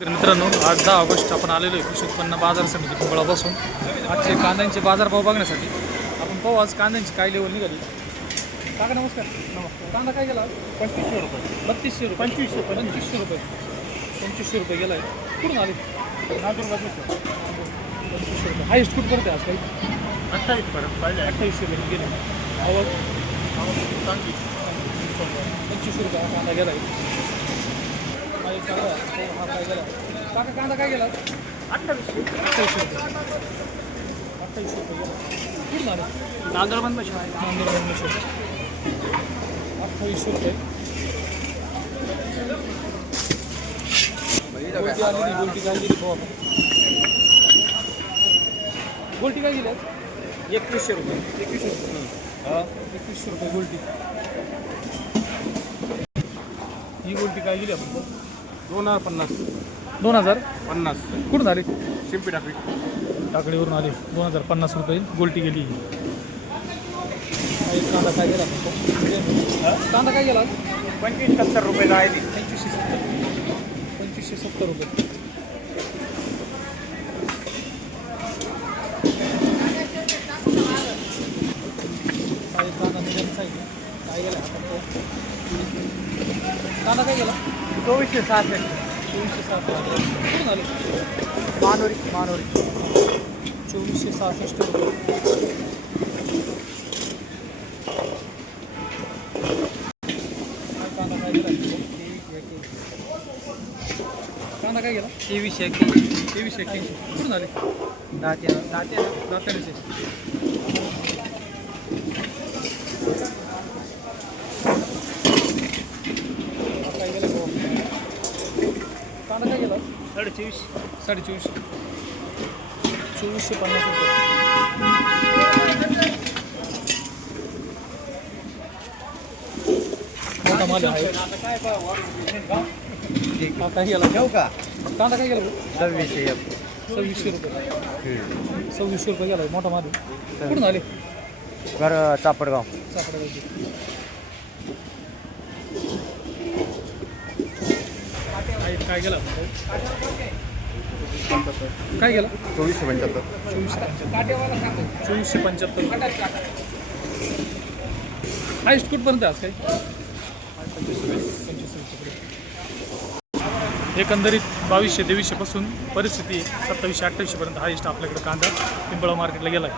तर मित्रांनो, आज 10 ऑगस्ट आपण आलेलो आहे कृषी उत्पन्न बाजार समिती पिंपळापासून. आजचे कांद्यांचे बाजारभाव बघण्यासाठी आपण पाहू आज कांद्यांची काय लेवल निघाली. काका नमस्कार. नमस्कार. कांदा काय गेला? 2500 रुपये, 3200 रुपये, 2500, 2500 रुपये, 2500 रुपये गेला आहे. कुठून आले? नांदूरबाजू 2500 रुपये. हायस्ट कुठपर्यंत आहे आज काही? 28 पर्यंत पाहिजे. 2800 रुपये गेले. आवक चांगली 2500 रुपये हा कांदा गेला आहे. हा एक कांदा आहे. हा काय गेला? काका कांदा काय गेला? 2800 2800 रुपये. 2800 रुपये गेला. कुठून आले? नांदूरबाजू 2800 रुपये. गोल्टी आलेली, गोल्टी काय गेली भाऊ आपण? गोल्टी काय गेली? 2100 रुपये. 2100 रुपये. हां, 2100 रुपये गोल्टी. ही गोल्टी काय गेली आपण? 2050 2050. कुठून आली? शिंपी टाकली. टाकडीवरून आली. 2050 रुपये गोल्टी गेली. हा एक कांदा काय गेला आपण? कांदा काय गेला? 2570 रुपये आहे ती. 2570 रुपये. हा एक कांदा मिडियमचा आहे. काय गेला आपण तो? कांदा काय गेला? 2466 2466. कुठून आले? मानोरी 2466 रुपये. कांदा काय गेला? कांदा काय गेला? 2381. कुठून आले? दात्याचे. काय गेला भाऊ? कांदा काय गेला? 2450. 2450 रुपये. मोठा माल आहे. हा काय गेला? ठेवू का? कांदा काय गेला? 2600. 2600 रुपये. 2600 रुपये गेला. मोठा माल आहे. कुठून आले? घर चापडगाव. सापडायचे. काय गेला? काय गेला? 2475. 2475. हायस्ट कुठपर्यंत आज काय? एकंदरीत 2200-2300 पासून परिस्थिती 2700-2800 पर्यंत हायस्ट आपल्याकडे कांदा पिंपळा मार्केटला गेला आहे.